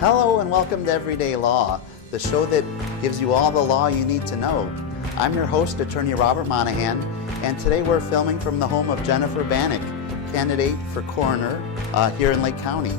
Hello and welcome to Everyday Law, the show that gives you all the law you need to know. I'm your host, Attorney Robert Monahan, and today we're filming from the home of Jennifer Banek, candidate for coroner here in Lake County.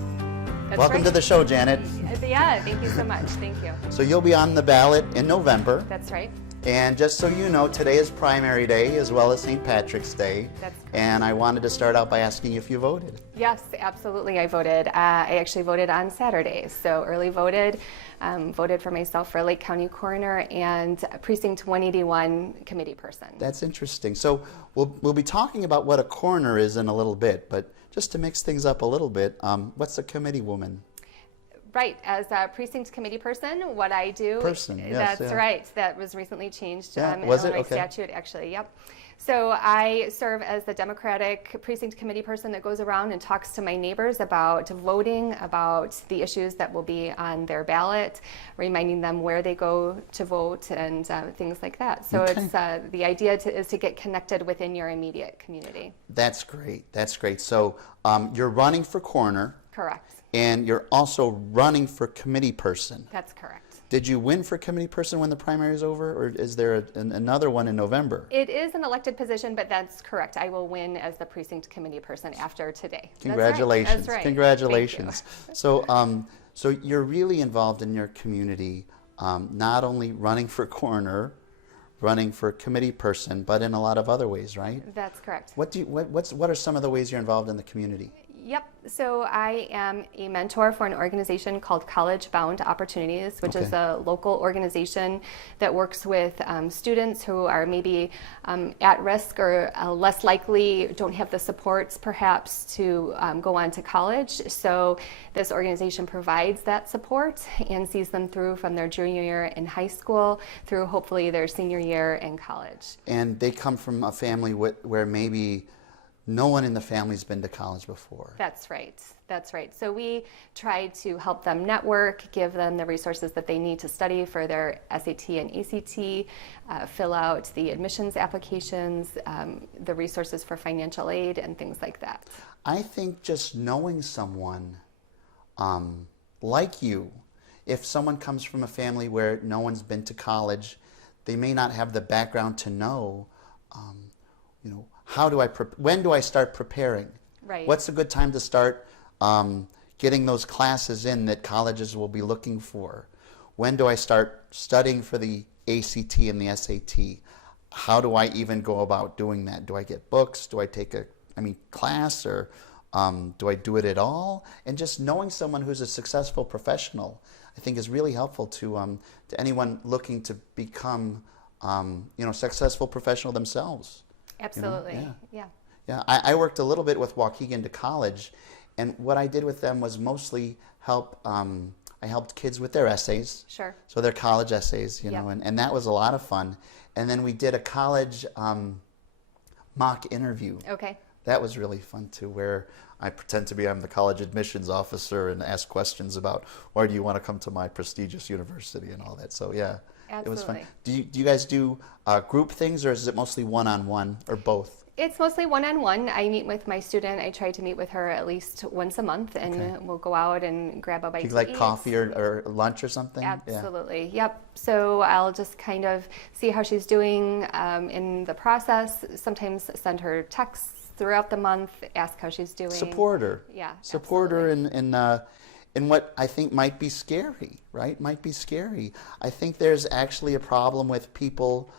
Welcome to the show, Janet. Yeah, thank you so much. Thank you. So you'll be on the ballot in November. That's right. And just so you know, today is primary day as well as St. Patrick's Day. That's correct. And I wanted to start out by asking if you voted. Yes, absolutely, I voted. I actually voted on Saturday, so early voted. Voted for myself for Lake County Coroner and Precinct 181 committee person. That's interesting. So we'll be talking about what a coroner is in a little bit, but just to mix things up a little bit, what's a committee woman? Right, as a precinct committee person, what I do. Yes, that's right. That was recently changed in was it? Illinois Okay. statute, actually. Yep. So I serve as the Democratic precinct committee person that goes around and talks to my neighbors about voting, about the issues that will be on their ballot, reminding them where they go to vote and things like that. So Okay. it's the idea is to get connected within your immediate community. That's great. That's great. So you're running for coroner. Correct. And you're also running for committee person. That's correct. Did you win for committee person when the primary is over, or is there another one in November? It is an elected position, but that's correct. I will win as the precinct committee person after today. Congratulations. That's right. Congratulations. Thank you. So you're really involved in your community, not only running for coroner, running for committee person, but in a lot of other ways, right? That's correct. What are some of the ways you're involved in the community? Yep. So I am a mentor for an organization called College Bound Opportunities, which is a local organization that works with students who are maybe at risk or less likely, don't have the supports perhaps to go on to college. So this organization provides that support and sees them through from their junior year in high school through hopefully their senior year in college. And they come from a family where maybe no one in the family's been to college before. That's right. That's right. So we try to help them network, give them the resources that they need to study for their SAT and ACT, fill out the admissions applications, the resources for financial aid, and things like that. I think just knowing someone like you, if someone comes from a family where no one's been to college, they may not have the background to know, when do I start preparing? Right. What's a good time to start getting those classes in that colleges will be looking for? When do I start studying for the ACT and the SAT? How do I even go about doing that? Do I get books? Do I take a class, or do I do it at all? And just knowing someone who's a successful professional, I think, is really helpful to anyone looking to become successful professional themselves. Absolutely. Yeah. I worked a little bit with Waukegan to College, and what I did with them was mostly help. I helped kids with their essays. Sure. So their college essays, and that was a lot of fun. And then we did a college mock interview. Okay. That was really fun too, where I pretend to be I'm the college admissions officer and ask questions about why do you want to come to my prestigious university and all that. So yeah. Absolutely. It was fun. Do you guys do group things, or is it mostly one-on-one, or both? It's mostly one-on-one. I meet with my student. I try to meet with her at least once a month, and we'll go out and grab a bite to eat. Like coffee or lunch or something? Absolutely. Yeah. Yep. So I'll just kind of see how she's doing in the process. Sometimes send her texts throughout the month, ask how she's doing. Support her. Yeah. Support her in what I think might be scary, right? Might be scary. I think there's actually a problem with people,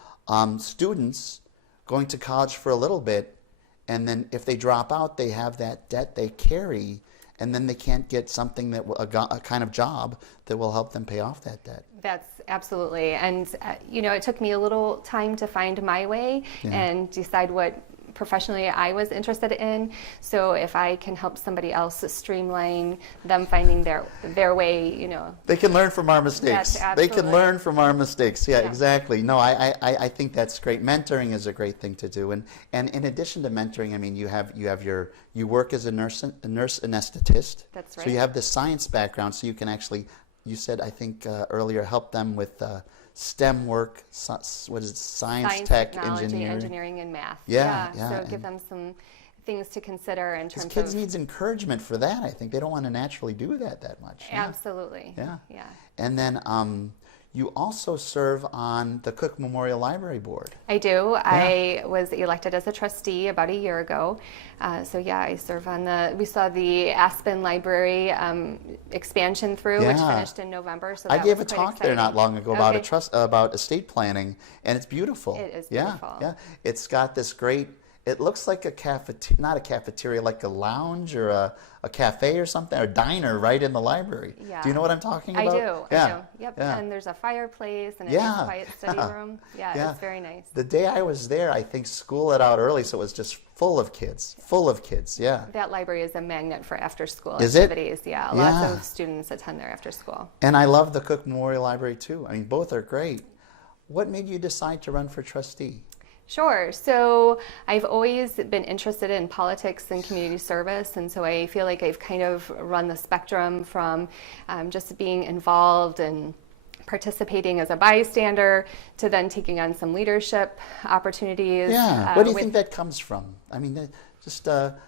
students, going to college for a little bit, and then if they drop out, they have that debt they carry, and then they can't get something a kind of job that will help them pay off that debt. That's absolutely. And, it took me a little time to find my way and decide what professionally I was interested in. So if I can help somebody else streamline them finding their way, They can learn from our mistakes. They can learn from our mistakes. Yeah, exactly. No, I think that's great. Mentoring is a great thing to do. And in addition to mentoring, you work as a nurse anesthetist. That's right. So you have this science background, so you can actually, you said, I think earlier, help them with STEM work, what is it, science, tech, technology, engineering, and math. Yeah. So give them some things to consider in Because terms kids of needs encouragement for that. I think they don't want to naturally do that much. Yeah. absolutely. Yeah. Yeah. And then you also serve on the Cook Memorial Library Board. I do. I was elected as a trustee about a year ago. So yeah, I serve on we saw the Aspen Library expansion through, which Yeah. finished in November. So I that gave was a quite talk there not exciting. long ago about Okay. about estate planning, and it's beautiful. It is Yeah, beautiful. yeah. It's got this great. It looks like not a cafeteria, like a lounge or a cafe or something, or a diner right in the library. Yeah. Do you know what I'm talking I about? do. Yeah. I do. Yep. Yeah. And there's a fireplace and a Yeah. nice quiet study room. Yeah, Yeah. it's very nice. The day I was there, I think school let out early, so it was just full of kids. Full of kids. Yeah. That library is a magnet for after-school Is it? activities. Yeah, Yeah. lots of students attend there after school. And I love the Cook Memorial Library too. I mean, both are great. What made you decide to run for trustee? Sure. So I've always been interested in politics and community service, and so I feel like I've kind of run the spectrum from just being involved and participating as a bystander to then taking on some leadership opportunities. Yeah. What do you think that comes from? I mean, just for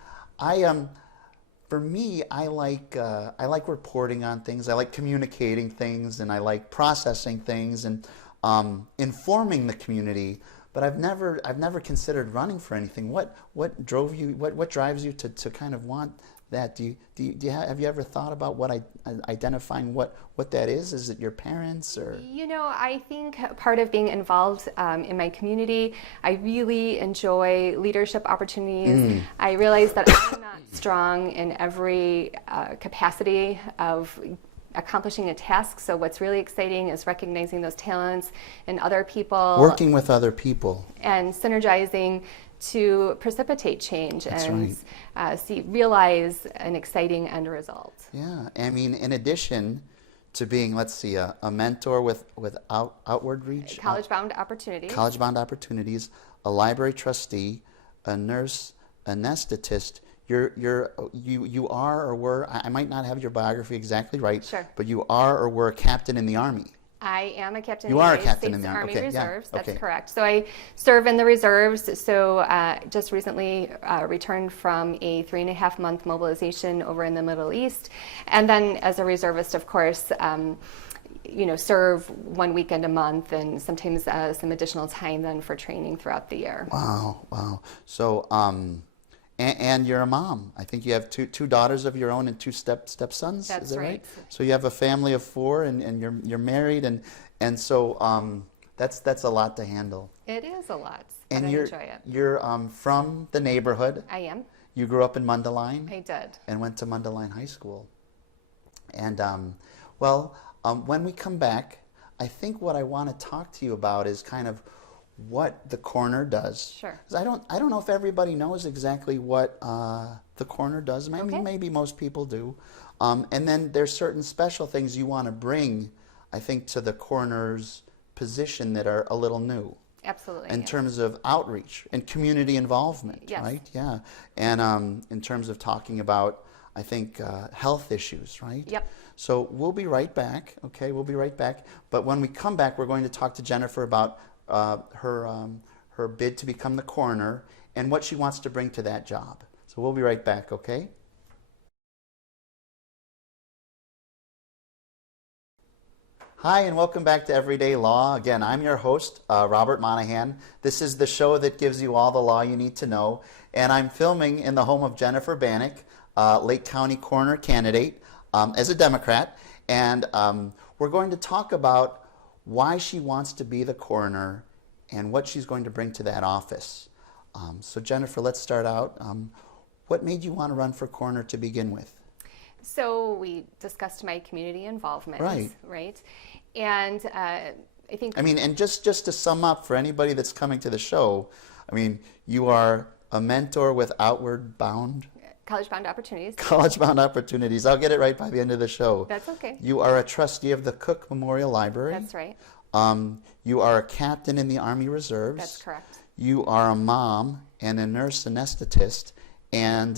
me, I like reporting on things. I like communicating things, and I like processing things and informing the community. But I've never considered running for anything. What drove you? What drives you to kind of want that? Have you ever thought about identifying what that is? Is it your parents or? You know, I think part of being involved in my community, I really enjoy leadership opportunities. I realize that I'm not strong in every capacity of accomplishing a task. So what's really exciting is recognizing those talents in other people. Working with other people. And synergizing to precipitate change. That's and right. realize an exciting end result. Yeah, I mean, in addition to being, let's see, a mentor with outward reach. College-bound opportunities. College-bound opportunities, a library trustee, a nurse, anesthetist. You are or were, I might not have your biography exactly right, Sure. but you are or were a captain in the Army. I am a captain You in the are a United captain States in the Army okay, Reserves. yeah, That's okay. correct. So I serve in the reserves. So just recently returned from a 3.5-month mobilization over in the Middle East. And then as a reservist, of course, serve one weekend a month and sometimes some additional time then for training throughout the year. Wow. So, and you're a mom. I think you have two daughters of your own and two stepsons. That's is that right. So you have a family of 4, and you're married, and so that's a lot to handle. It is a lot, but And I you're enjoy it. you're from the neighborhood. I am. You grew up in Mundelein. I did. And went to Mundelein High School. And when we come back, I think what I want to talk to you about is kind of what the coroner does. Sure. 'Cause I don't know if everybody knows exactly what the coroner does. Maybe most people do. And then there's certain special things you want to bring, I think, to the coroner's position that are a little new. Absolutely. In yeah. terms of outreach and community involvement, Yes. right? Yeah. And in terms of talking about, I think, health issues, right? Yep. So we'll be right back, okay? We'll be right back. But when we come back, we're going to talk to Jennifer about her bid to become the coroner and what she wants to bring to that job. So we'll be right back, okay? Hi, and welcome back to Everyday Law. Again, I'm your host, Robert Monahan. This is the show that gives you all the law you need to know. And I'm filming in the home of Jennifer Banek, Lake County coroner candidate as a Democrat. And we're going to talk about why she wants to be the coroner and what she's going to bring to that office. So Jennifer, let's start out. What made you want to run for coroner to begin with? So we discussed my community involvement, Right. And I think... I mean, and just to sum up for anybody that's coming to the show, I mean, you are a mentor with outward bound... College-bound opportunities. College-bound opportunities. I'll get it right by the end of the show. That's okay. You are a trustee of the Cook Memorial Library. That's right. You are a captain in the Army Reserves. That's correct. You are a mom and a nurse anesthetist, and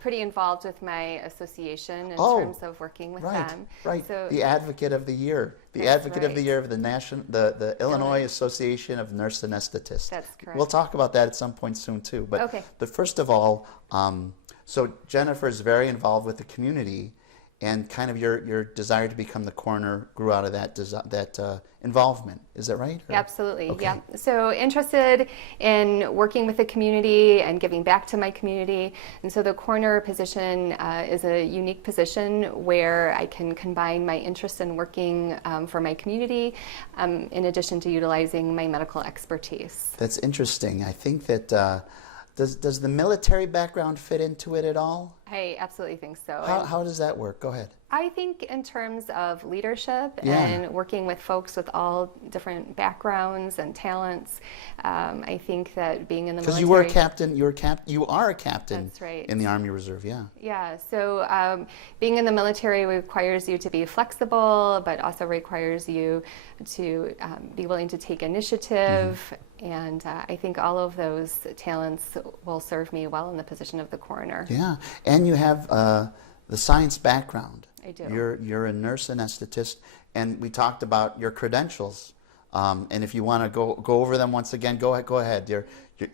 Pretty involved with my association in Oh, terms of working with right, them. right. So The Advocate of the Year, the That's Advocate of the right. Year of the Illinois Association of Nurse Anesthetists. That's correct. We'll talk about that at some point soon too. But Okay. but first of all, so Jennifer is very involved with the community, and kind of your desire to become the coroner grew out of that involvement. Is that right? Or- Absolutely, Okay. yeah. So interested in working with the community and giving back to my community. And so the coroner position is a unique position where I can combine my interest in working for my community in addition to utilizing my medical expertise. That's interesting. I think that does the military background fit into it at all? I absolutely think so. How does that work? Go ahead. I think in terms of leadership Yeah. and working with folks with all different backgrounds and talents, I think that being in the Because military. you were a captain, you are a captain That's right. in the Army Reserve, yeah. Yeah, so being in the military requires you to be flexible, but also requires you to be willing to take initiative. Mm-hmm. And I think all of those talents will serve me well in the position of the coroner. Yeah, and you have the science background. I do. You're a nurse anesthetist, and we talked about your credentials. And if you want to go over them once again, go ahead.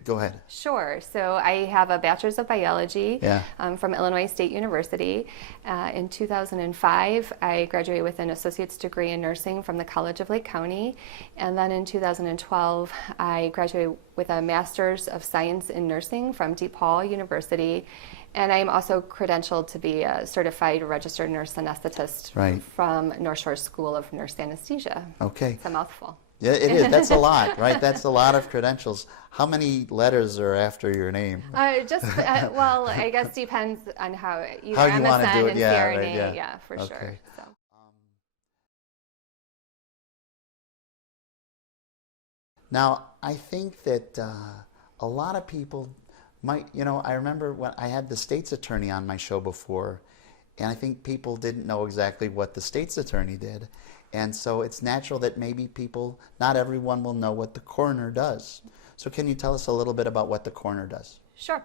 Go ahead. Sure. So I have a bachelor's of biology Yeah. from Illinois State University. In 2005, I graduated with an associate's degree in nursing from the College of Lake County. And then in 2012, I graduated with a master's of science in nursing from DePaul University. And I'm also credentialed to be a certified registered nurse anesthetist Right. from North Shore School of Nurse Anesthesia. Okay. It's a mouthful. Yeah, it is. That's a lot, right? That's a lot of credentials. How many letters are after your name? Well, I guess depends on how either How you wanna MSN do it, and yeah, right, CRNA, yeah. for Okay. sure. So. Now, I think that a lot of people might, I remember when I had the state's attorney on my show before, and I think people didn't know exactly what the state's attorney did. And so it's natural that maybe not everyone will know what the coroner does. So can you tell us a little bit about what the coroner does? Sure.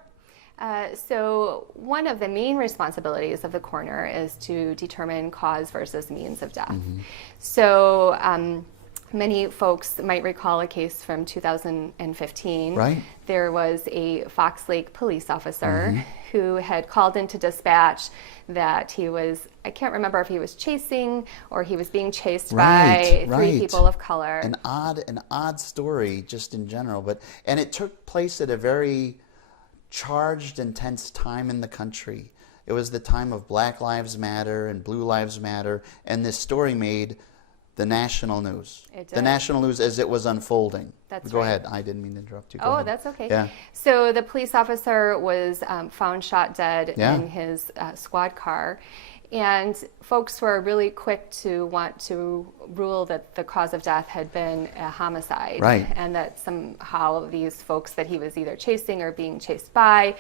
So one of the main responsibilities of the coroner is to determine cause versus means of death. So many folks might recall a case from 2015. Right. There was a Fox Lake police officer who had called into dispatch that I can't remember if he was chasing or he was being chased by three people of color. An odd story just in general, and it took place at a very charged, intense time in the country. It was the time of Black Lives Matter and Blue Lives Matter, and this story made the national news. It The did. national news as it was unfolding. That's Go right. ahead. I didn't mean to interrupt you. Go Oh, ahead. that's okay. Yeah. So the police officer was found shot dead Yeah. in his squad car. And folks were really quick to want to rule that the cause of death had been a homicide. Right. And that somehow these folks that he was either chasing or being chased by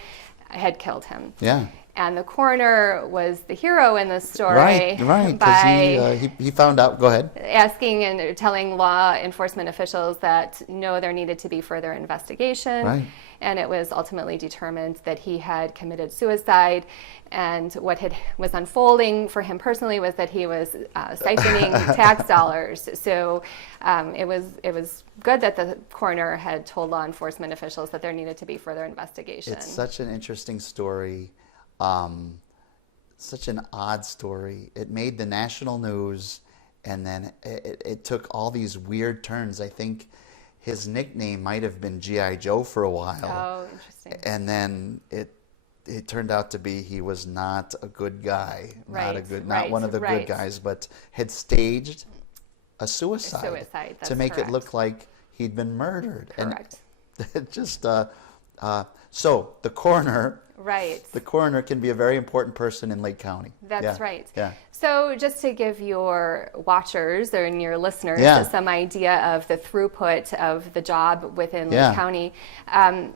had killed him. Yeah. And the coroner was the hero in this story. Right. Because by he found out. Go ahead. asking and telling law enforcement officials that no, there needed to be further investigation. Right. And it was ultimately determined that he had committed suicide. And what was unfolding for him personally was that he was siphoning tax dollars. So it was good that the coroner had told law enforcement officials that there needed to be further investigation. It's such an interesting story. Such an odd story. It made the national news, and then it took all these weird turns. I think his nickname might have been G.I. Joe for a while. Oh, interesting. And then it turned out to be he was not a good guy, not one of the good guys, but had staged a suicide, that's to make correct. it look like he'd been murdered. Correct. And it just so the coroner. Right. The coroner can be a very important person in Lake County. That's Yeah. right. Yeah. So just to give your watchers and your listeners Yeah. some idea of the throughput of the job within Yeah. Lake County,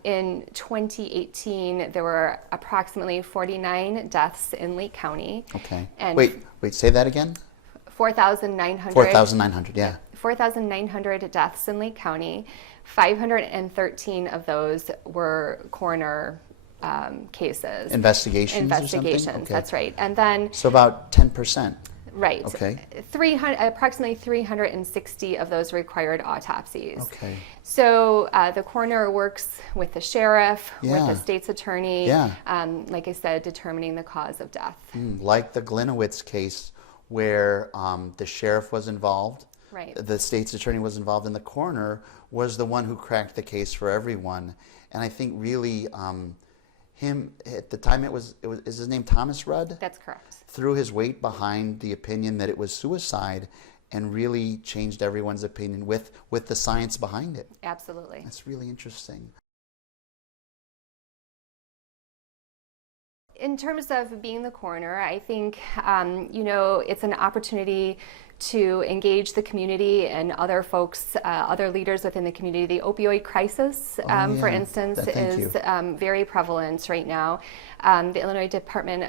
in 2018 there were approximately 49 deaths in Lake County. Okay. And Wait, say that again? 4,900. 4,900, yeah. 4,900 deaths in Lake County. 513 of those were coroner cases. Investigations or something? Investigations, Okay. that's right. And then, So about 10%. right, Okay. approximately 360 of those required autopsies. Okay. So the coroner works with the sheriff, with Yeah. the state's attorney, Yeah. like I said, determining the cause of death. Like the Glinowitz case where the sheriff was involved, Right. the state's attorney was involved, and the coroner was the one who cracked the case for everyone. And I think really him, at the time is his name Thomas Rudd? That's correct. Threw his weight behind the opinion that it was suicide and really changed everyone's opinion with the science behind it. Absolutely. That's really interesting. In terms of being the coroner, I think, it's an opportunity to engage the community and other folks, other leaders within the community. The opioid crisis, for instance, is very prevalent right now. The Illinois Department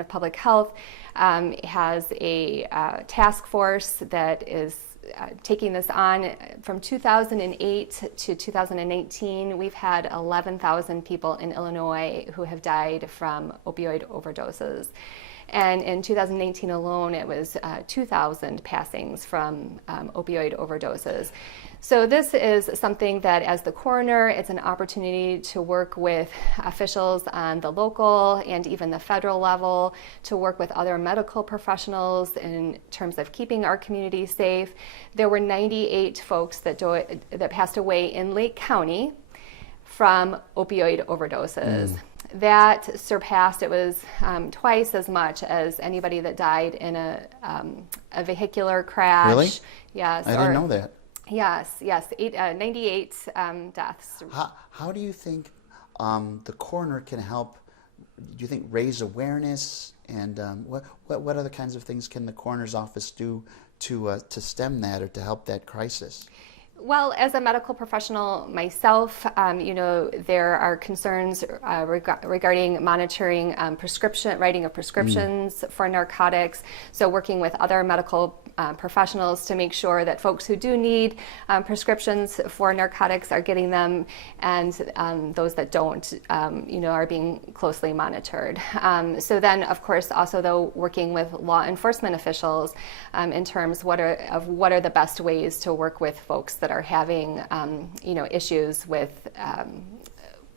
of Public Health has a task force that is taking this on. From 2008 to 2019, we've had 11,000 people in Illinois who have died from opioid overdoses. And in 2019 alone, it was 2,000 passings from opioid overdoses. So this is something that, as the coroner, it's an opportunity to work with officials on the local and even the federal level, to work with other medical professionals in terms of keeping our community safe. There were 98 folks that passed away in Lake County from opioid overdoses. That surpassed, it was twice as much as anybody that died in a vehicular crash. Really? Yes. I didn't know that. Yes, 98 deaths. How do you think the coroner can help, do you think, raise awareness? And what other kinds of things can the coroner's office do to stem that or to help that crisis? Well, as a medical professional myself, there are concerns regarding monitoring writing of prescriptions for narcotics. So working with other medical professionals to make sure that folks who do need prescriptions for narcotics are getting them, and those that don't, are being closely monitored. So then, of course, also though, working with law enforcement officials in terms what are the best ways to work with folks that are having issues with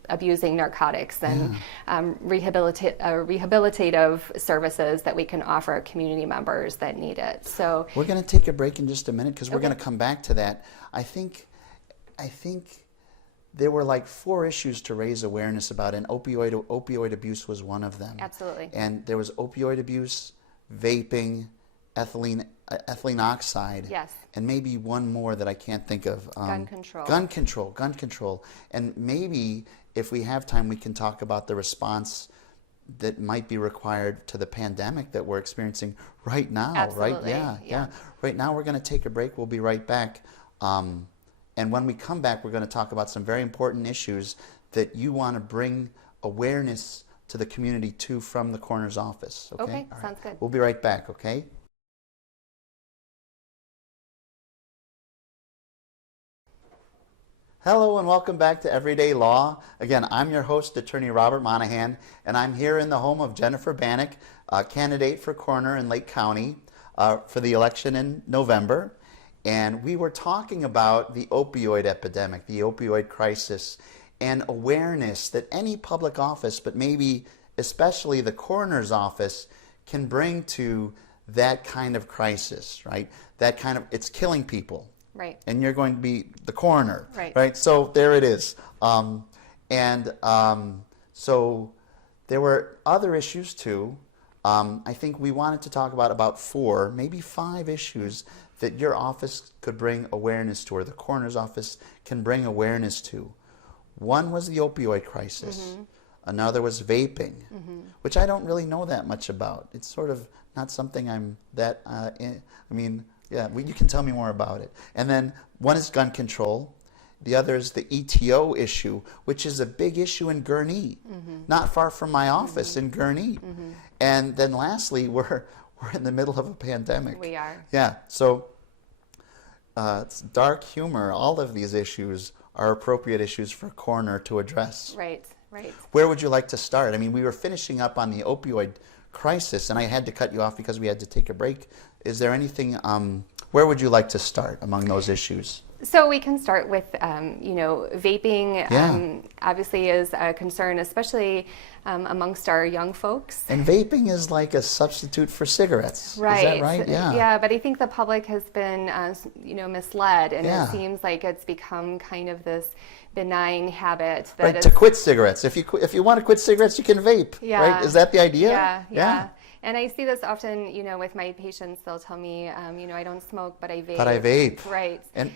abusing narcotics, and rehabilitative services that we can offer community members that need it. So we're going to take a break in just a minute because we're going to come back to that. I think there were like 4 issues to raise awareness about, and opioid abuse was one of them. Absolutely. And there was opioid abuse, vaping, ethylene oxide, yes, and maybe one more that I can't think of. Gun control. Gun control. And maybe if we have time, we can talk about the response that might be required to the pandemic that we're experiencing right now. Absolutely. Right? Yeah. Right now we're going to take a break. We'll be right back. And when we come back, we're going to talk about some very important issues that you want to bring awareness to the community to from the coroner's office. Okay? All right. Sounds good. We'll be right back, okay? Hello and welcome back to Everyday Law. Again, I'm your host, Attorney Robert Monahan, and I'm here in the home of Jennifer Banek, candidate for coroner in Lake County for the election in November. And we were talking about the opioid epidemic, the opioid crisis, and awareness that any public office, but maybe especially the coroner's office, can bring to that kind of crisis, right? It's killing people. Right. And you're going to be the coroner. Right. So there it is. So there were other issues too. I think we wanted to talk about 4, maybe 5 issues that your office could bring awareness to, or the coroner's office can bring awareness to. One was the opioid crisis. Mm-hmm. Another was vaping, which I don't really know that much about. It's sort of not something I'm that, yeah, you can tell me more about it. And then one is gun control. The other is the ETO issue, which is a big issue in Gurnee, not far from my office in Gurnee. And then lastly, we're we're in the middle of a pandemic. We are. Yeah. So it's dark humor. All of these issues are appropriate issues for a coroner to address. Right. Right. Where would you like to start? I mean, we were finishing up on the opioid crisis, and I had to cut you off because we had to take a break. Is there anything? Where would you like to start among those issues? So we can start with, vaping. Yeah. Obviously, is a concern, especially amongst our young folks. And vaping is like a substitute for cigarettes. Right. Is that right? Yeah. Yeah, but I think the public has been, misled, and Yeah. it seems like it's become kind of this benign habit that Right. is, To quit cigarettes. If you want to quit cigarettes, you can vape. Yeah. Right. Is that the idea? Yeah. And I see this often, with my patients. They'll tell me, I don't smoke, but I vape. But I vape. Right. And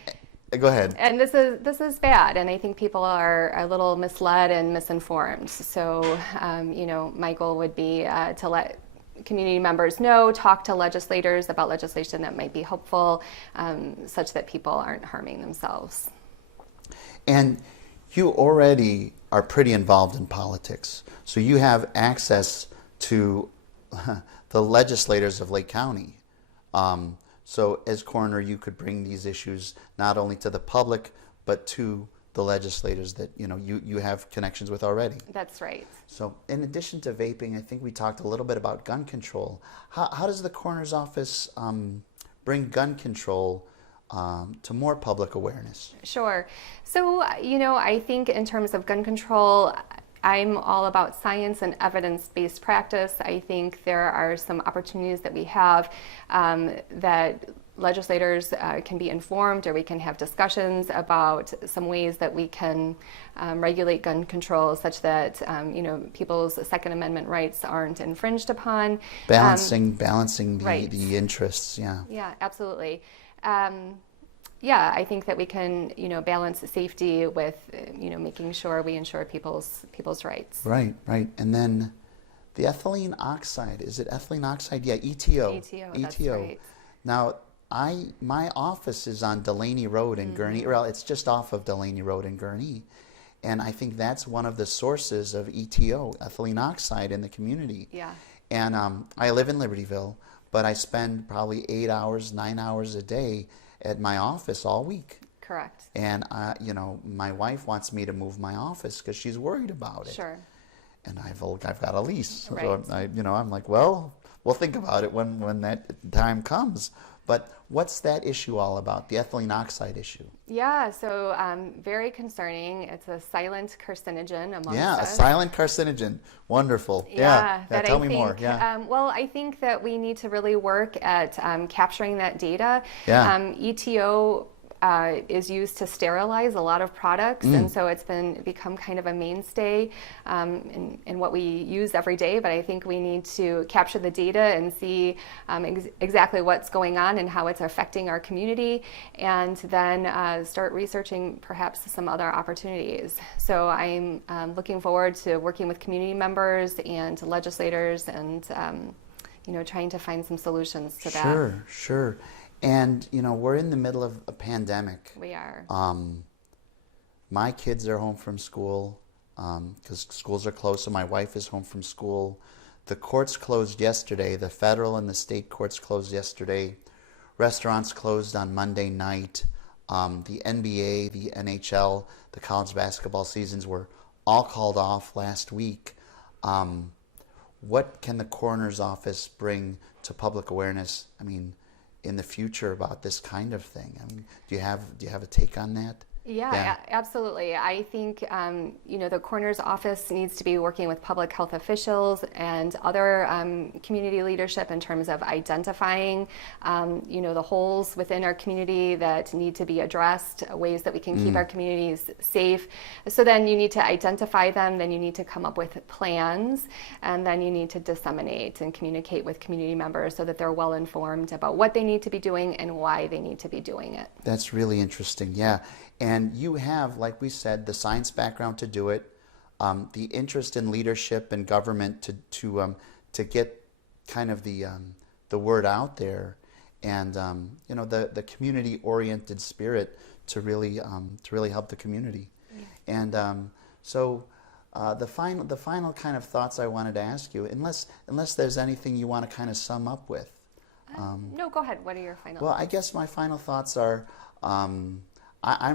go ahead. And this is bad, and I think people are a little misled and misinformed. So, my goal would be to let community members know, talk to legislators about legislation that might be helpful, such that people aren't harming themselves. And you already are pretty involved in politics, so you have access to the legislators of Lake County. So as coroner, you could bring these issues not only to the public, but to the legislators that you have connections with already. That's right. So in addition to vaping, I think we talked a little bit about gun control. How does the coroner's office bring gun control to more public awareness? Sure. So, I think in terms of gun control, I'm all about science and evidence-based practice. I think there are some opportunities that we have that legislators can be informed, or we can have discussions about some ways that we can regulate gun control such that people's Second Amendment rights aren't infringed upon. Balancing right. the interests, yeah. Yeah, absolutely. I think that we can, balance safety with, making sure we ensure people's rights. Right. And then the ethylene oxide, is it ethylene oxide? Yeah, ETO. That's right. Now, my office is on Delaney Road in Gurnee. Well, it's just off of Delaney Road in Gurnee. And I think that's one of the sources of ETO, ethylene oxide, in the community. Yeah. And I live in Libertyville, but I spend probably 8 hours, 9 hours a day at my office all week. Correct. And my wife wants me to move my office because she's worried about it. Sure. And I've got a lease, Right. so I'm like, well, we'll think about it when that time comes. But what's that issue all about? The ethylene oxide issue? Yeah. So very concerning. It's a silent carcinogen amongst Yeah, us. a silent carcinogen. Wonderful. Yeah. Tell me more. Yeah. Well, I think that we need to really work at capturing that data. Yeah. ETO is used to sterilize a lot of products, and so it's become kind of a mainstay in what we use every day. But I think we need to capture the data and see exactly what's going on and how it's affecting our community, and then start researching perhaps some other opportunities. So I'm looking forward to working with community members and legislators and trying to find some solutions to that. Sure. And, we're in the middle of a pandemic. We are. My kids are home from school because schools are closed, so my wife is home from school. The courts closed yesterday. The federal and the state courts closed yesterday. Restaurants closed on Monday night. The NBA, the NHL, the college basketball seasons were all called off last week. What can the coroner's office bring to public awareness? I mean, in the future about this kind of thing? I mean, do you have a take on that? Yeah. Absolutely. I think, the coroner's office needs to be working with public health officials and other community leadership in terms of identifying, the holes within our community that need to be addressed, ways that we can keep our communities safe. So then you need to identify them, then you need to come up with plans, and then you need to disseminate and communicate with community members so that they're well informed about what they need to be doing and why they need to be doing it. That's really interesting, yeah. And you have, like we said, the science background to do it, the interest in leadership and government to get kind of the word out there, and the community-oriented spirit to really help the community. Yeah. And so the final kind of thoughts I wanted to ask you, unless there's anything you want to kind of sum up with. No, go ahead. What are your final Well, thoughts? I guess my final thoughts are I'm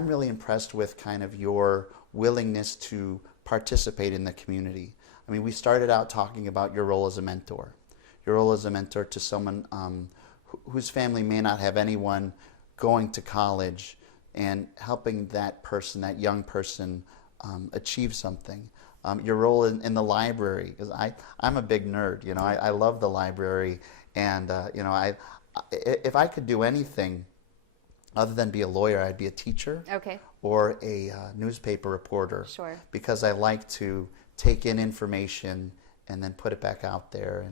really impressed with kind of your willingness to participate in the community. I mean, we started out talking about your role as a mentor. Your role as a mentor to someone whose family may not have anyone going to college and helping that person, that young person, achieve something. Your role in the library, because I'm a big nerd, you know, I love the library, and you know, if I could do anything other than be a lawyer, I'd be a teacher Okay. or a newspaper reporter. Sure. Because I like to take in information and then put it back out there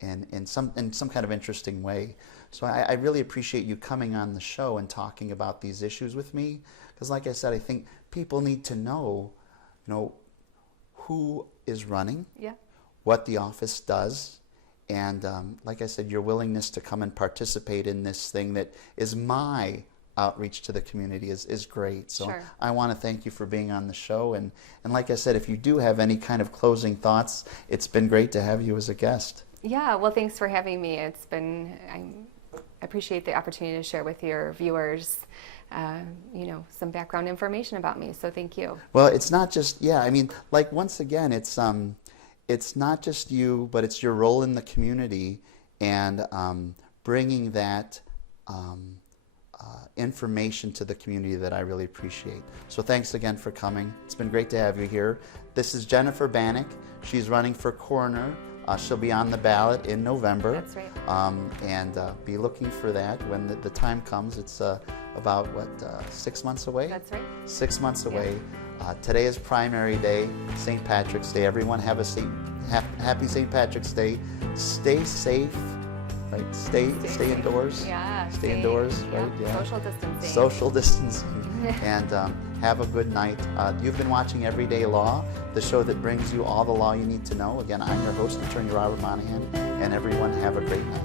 and in some kind of interesting way. So I really appreciate you coming on the show and talking about these issues with me, because like I said, I think people need to know, you know, who is running, Yeah. what the office does, and like I said, your willingness to come and participate in this thing that is my outreach to the community is great. So Sure. I want to thank you for being on the show, and like I said, if you do have any kind of closing thoughts, it's been great to have you as a guest. Yeah, well, thanks for having me. I appreciate the opportunity to share with your viewers, you know, some background information about me. So thank you. Well, it's not just, yeah, I mean, like once again, it's not just you, but it's your role in the community and bringing that information to the community that I really appreciate. So thanks again for coming. It's been great to have you here. This is Jennifer Banek. She's running for coroner. She'll be on the ballot in November. That's right. And be looking for that when the time comes. It's about, 6 months away? That's right. 6 months away. Today is primary day, St. Patrick's Day. Everyone have a happy St. Patrick's Day. Stay safe, right? Stay indoors. Yeah. Stay indoors, right? Yeah. Social distancing. Social distancing. And have a good night. You've been watching Everyday Law, the show that brings you all the law you need to know. Again, I'm your host, Attorney Robert Monahan, and everyone have a great night.